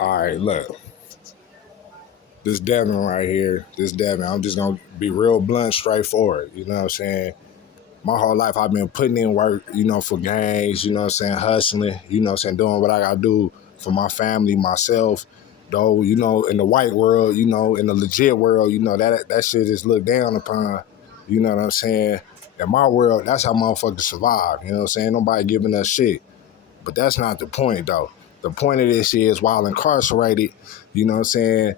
All right, look, this Devin right here, this Devin, I'm just gonna be real blunt, straightforward. You know what I'm saying? My whole life I've been putting in work, for gangs, you know what I'm saying, hustling, you know what I'm saying, doing what I gotta do for my family, myself. Though, in the white world, in the legit world, that shit is looked down upon, you know what I'm saying? In my world, that's how motherfuckers survive, you know what I'm saying? Nobody giving us shit. But that's not the point, though. The point of this is, while incarcerated, you know what I'm saying,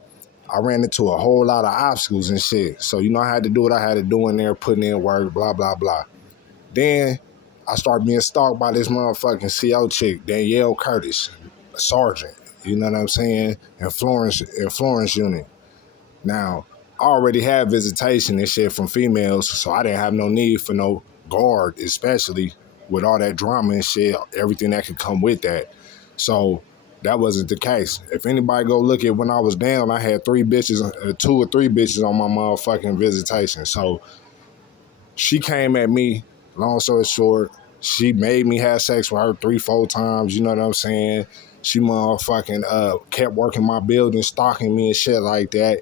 I ran into a whole lot of obstacles and shit. So, I had to do what I had to do in there, putting in work, blah, blah, blah. Then I started being stalked by this motherfucking CO chick, Danielle Curtis, a sergeant, you know what I'm saying, in Florence unit. Now, I already had visitation and shit from females, so I didn't have no need for no guard, especially with all that drama and shit, everything that could come with that. So that wasn't the case. If anybody go look at when I was down, I had two or three bitches on my motherfucking visitation. So she came at me, long story short, she made me have sex with her 3-4 times, you know what I'm saying? She motherfucking kept working my building, stalking me and shit like that.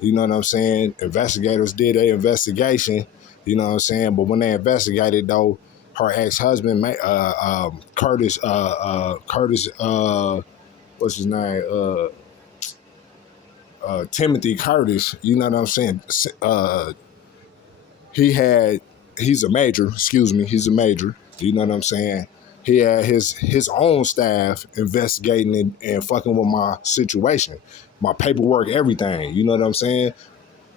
You know what I'm saying? Investigators did their investigation, you know what I'm saying? But when they investigated, though, her ex-husband, Curtis, what's his name? Timothy Curtis, you know what I'm saying? He's a major, he's a major, you know what I'm saying? He had his own staff investigating and fucking with my situation, my paperwork, everything, you know what I'm saying?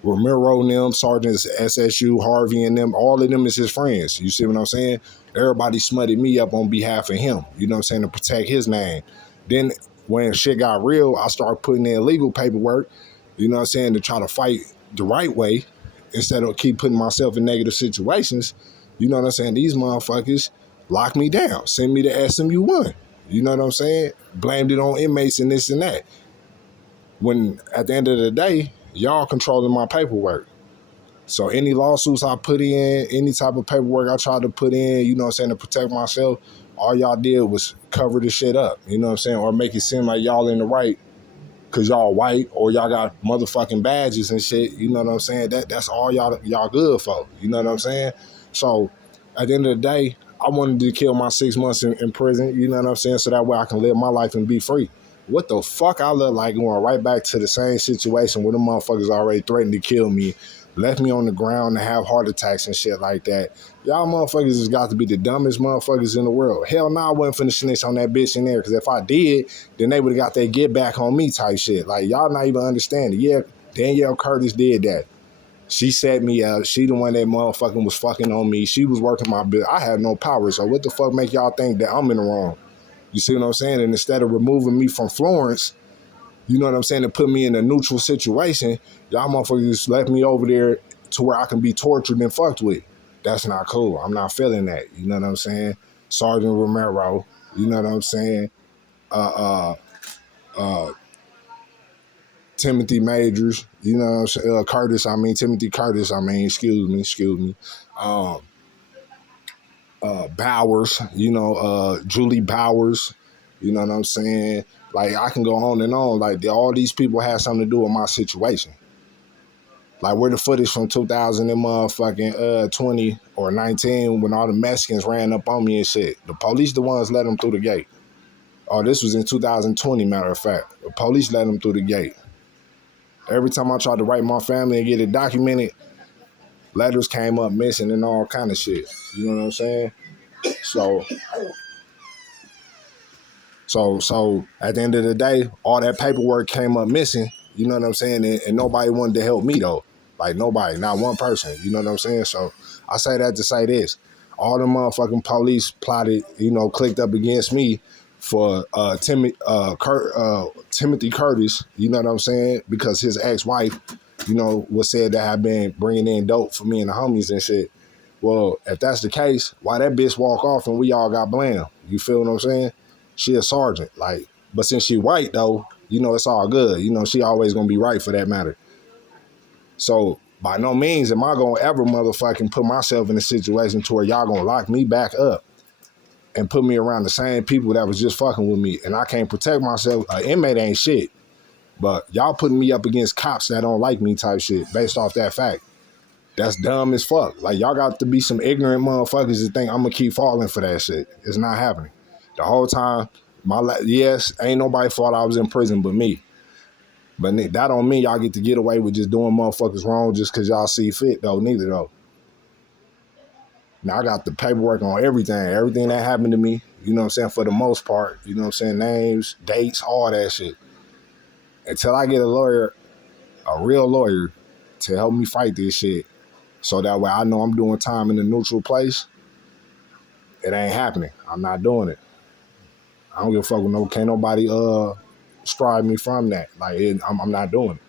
Romero and them, Sergeants SSU, Harvey and them, all of them is his friends. You see what I'm saying? Everybody smutted me up on behalf of him, you know what I'm saying, to protect his name. Then when shit got real, I started putting in legal paperwork, you know what I'm saying, to try to fight the right way instead of keep putting myself in negative situations. You know what I'm saying? These motherfuckers locked me down, sent me to SMU1. You know what I'm saying? Blamed it on inmates and this and that. When at the end of the day, y'all controlling my paperwork. So any lawsuits I put in, any type of paperwork I tried to put in, you know what I'm saying, to protect myself, all y'all did was cover the shit up, you know what I'm saying, or make it seem like y'all in the right because y'all white or y'all got motherfucking badges and shit, you know what I'm saying? That's all y'all good for, you know what I'm saying? So at the end of the day, I wanted to kill my 6 months in prison, you know what I'm saying, so that way I can live my life and be free. What the fuck I look like going right back to the same situation where the motherfuckers already threatened to kill me, left me on the ground to have heart attacks and shit like that. Y'all motherfuckers has got to be the dumbest motherfuckers in the world. Hell no, I wasn't finna snitch on that bitch in there, because if I did, then they would have got their get back on me type shit. Like, y'all not even understanding. Yeah, Danielle Curtis did that. She set me up. She the one that motherfucking was fucking on me. She was working my bill. I had no power, so what the fuck make y'all think that I'm in the wrong? You see what I'm saying? And instead of removing me from Florence, you know what I'm saying, to put me in a neutral situation, y'all motherfuckers just left me over there to where I can be tortured and fucked with. That's not cool. I'm not feeling that. You know what I'm saying? Sergeant Romero, you know what I'm saying? Timothy Majors, you know what I'm saying? Timothy Curtis, excuse me. Um, Bowers, Julie Bowers, you know what I'm saying? Like, I can go on and on. Like, all these people have something to do with my situation. Like, where the footage from 2000 and motherfucking 20 or 19 when all the Mexicans ran up on me and shit. The police the ones let them through the gate. Oh, this was in 2020, matter of fact. The police let them through the gate. Every time I tried to write my family and get it documented, letters came up missing and all kind of shit. You know what I'm saying? So at the end of the day, all that paperwork came up missing, you know what I'm saying? And nobody wanted to help me, though. Like, nobody, not one person, you know what I'm saying? So I say that to say this. All the motherfucking police plotted, clicked up against me for Timothy Curtis, you know what I'm saying? Because his ex-wife, was said to have been bringing in dope for me and the homies and shit. Well, if that's the case, why that bitch walk off and we all got blamed? You feel what I'm saying? She a sergeant, like, but since she white though, it's all good. She always gonna be right for that matter. So by no means am I gonna ever motherfucking put myself in a situation to where y'all gonna lock me back up and put me around the same people that was just fucking with me, and I can't protect myself. An inmate ain't shit, but y'all putting me up against cops that don't like me type shit based off that fact. That's dumb as fuck. Like, y'all got to be some ignorant motherfuckers to think I'm gonna keep falling for that shit. It's not happening. The whole time, yes, ain't nobody fault I was in prison but me. But that don't mean y'all get to get away with just doing motherfuckers wrong just because y'all see fit, though. Neither, though. Now, I got the paperwork on everything that happened to me, you know what I'm saying, for the most part. You know what I'm saying? Names, dates, all that shit. Until I get a lawyer, a real lawyer, to help me fight this shit, so that way I know I'm doing time in a neutral place, it ain't happening. I'm not doing it. I don't give a fuck with can't nobody strive me from that. Like, I'm not doing it.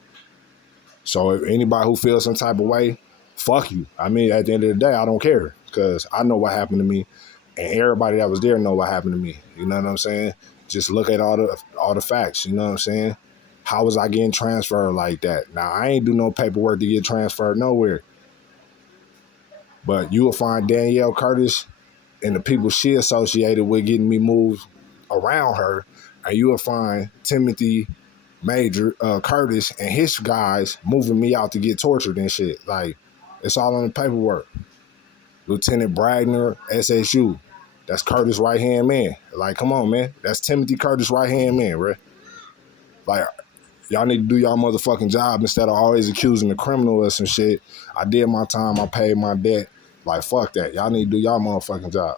So if anybody who feels some type of way, fuck you. I mean, at the end of the day, I don't care, because I know what happened to me, and everybody that was there know what happened to me. You know what I'm saying? Just look at all the facts. You know what I'm saying? How was I getting transferred like that? Now, I ain't do no paperwork to get transferred nowhere. But you will find Danielle Curtis and the people she associated with getting me moved around her, and you will find Timothy Major Curtis and his guys moving me out to get tortured and shit. Like, it's all on the paperwork. Lieutenant Bragner, SSU. That's Curtis' right-hand man. Like, come on, man. That's Timothy Curtis' right-hand man, right? Like, y'all need to do y'all motherfucking job instead of always accusing the criminal of some shit. I did my time. I paid my debt. Like, fuck that. Y'all need to do y'all motherfucking job.